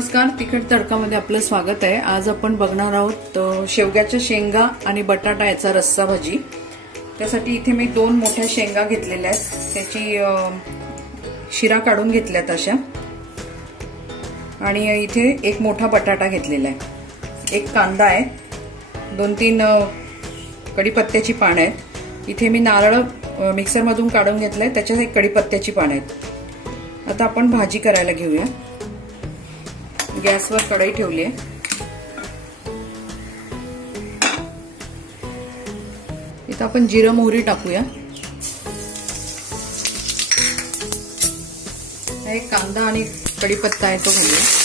नमस्कार, तिखट तडकामध्ये आपलं स्वागत आहे। आज आपण बघणार आहोत शेवग्याच्या शेंगा आणि बटाटा याचा रस्सा भाजी। त्यासाठी इथे मी 2 मोठ्या शेंगा घेतलेल्या आहेत, त्याची शिरा काढून घेतल्यात अशा, आणि इथे एक मोठा बटाटा घेतलेला आहे, एक कांदा आहे, 2-3 कढीपत्त्याची पाने आहेत। इथे मी नारळ मिक्सर मधून काढून घेतलाय, त्याच्यात एक कढीपत्त्याची पाने आहेत। आता आपण भाजी करायला घेऊया। गॅसवर कढई ठेवली आहे। इथं आपण जिरं मोहरी टाकूया। एक कांदा आणि कढीपत्ता आहे तो घालूया।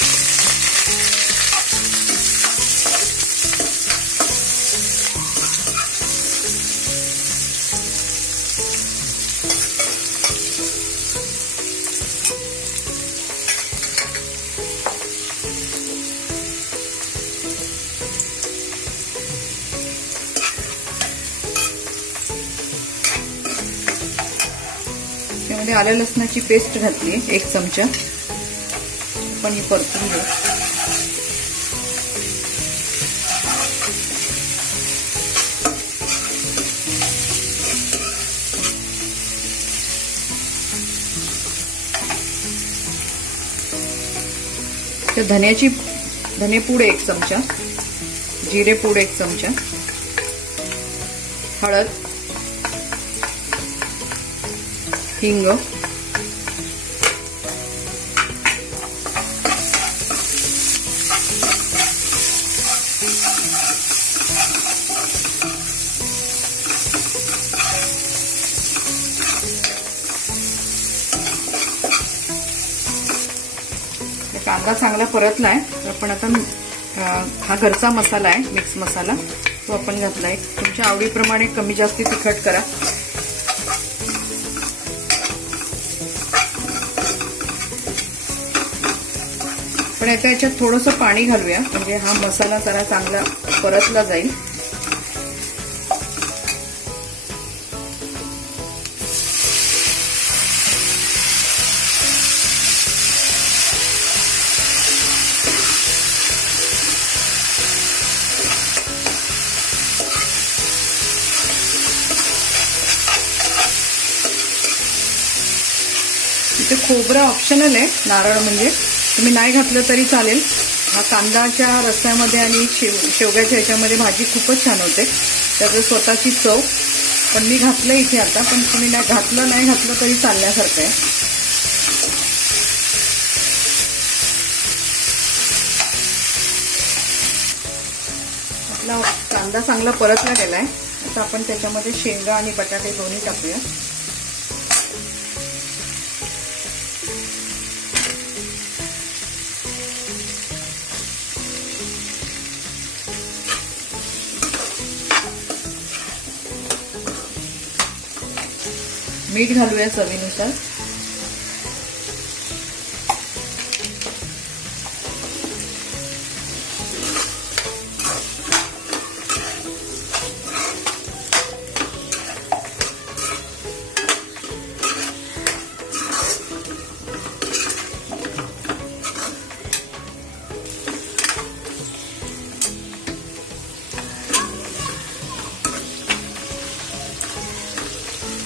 त्यामध्ये आलं लसणाची पेस्ट घातली 1 चमचा। आपण ही परतून घेऊ। धनेपूड 1 चमचा, जिरेपूड 1 चमचा, हळद, हिंग, कांदा चांगला परतलाय। आपण आता हा घरचा मसाला आहे, मिक्स मसाला, तो आपण घातलाय। तुमच्या आवडीप्रमाणे कमी जास्ती तिखट करा। पण आता याच्यात थोडंसं पाणी घालूया, म्हणजे हा मसाला जरा चांगला परतला जाईल। इथे खोबरं ऑप्शनल आहे, नारळ म्हणजे तुम्ही नाही घातलं तरी चालेल। हा कांदाच्या रस्स्यामध्ये आणि शेवग्याच्या ह्याच्यामध्ये भाजी खूपच छान होते, त्याची स्वतःची चव। पण मी घातलं इथे आता, पण तुम्ही नाही घातलं तरी चालण्यासारखं आहे। आपला कांदा चांगला परतला गेलाय। आता आपण त्याच्यामध्ये शेंगा आणि बटाटे दोन्ही टाकूया। मीठ घालूया चवीनुसार।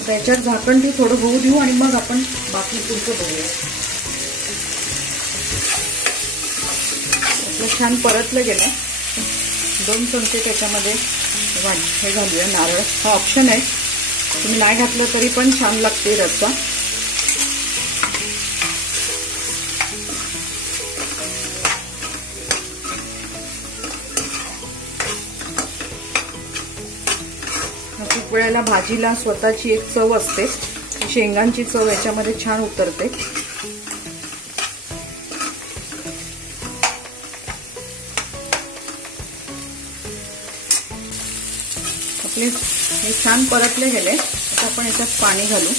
त्याच्यात झाकण ठेवून थोडं होऊ देऊ आणि मग आपण बाकी पुढचं बघूया। छान परतलं गेलं। 2 चमचे त्याच्यामध्ये हे घालूया नारळ। हा ऑप्शन आहे, तुम्ही नाही घातलं तरी पण छान लागते रस्सा। खूप वेळेला भाजीला स्वतःची एक चव असते, शेंगांची चव याच्यामध्ये छान उतरते। आपले हे छान परतले गेले। आता आपण याच्यात पाणी घालू।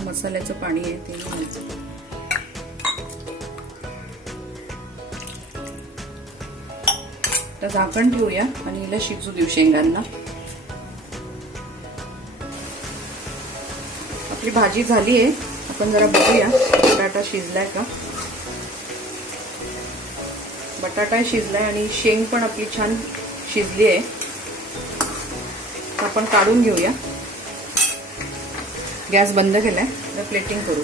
मसाल्याचं पाणी आहे ते घालायचं। आता झाकण ठेवूया आणि हिला शिजू देऊ शेंगांना. आपली भाजी झाली आहे. आपण जरा बघूया बटाटा शिजलाय का. बटाटा शिजलाय आणि शेंग पण आपली छान शिजली आहे. आपण काढून घेऊया. गॅस बंद केलाय. तर प्लेटिंग करू.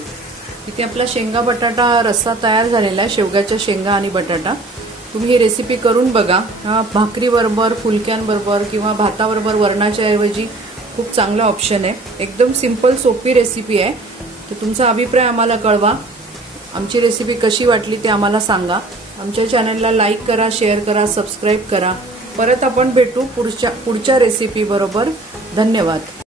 इथे आपला शेंगा बटाटा रस्सा तयार झालेला आहे. शेवग्याच्या शेंगा आणि बटाटा. तुम्ही ही रेसिपी करून बघा. भाकरीबरोबर, फुलक्यांबरोबर किंवा भाताबरोबर वरणाच्या ऐवजी खूप चांगला ऑप्शन आहे. एकदम सिंपल सोपी रेसिपी आहे. तर तुमचा अभिप्राय आम्हाला कळवा. आमची रेसिपी कशी वाटली ते आम्हाला सांगा. आमच्या चॅनलला लाईक करा, शेअर करा, सबस्क्राईब करा. परत आपण भेटू पुढच्या रेसिपी बरोबर. धन्यवाद.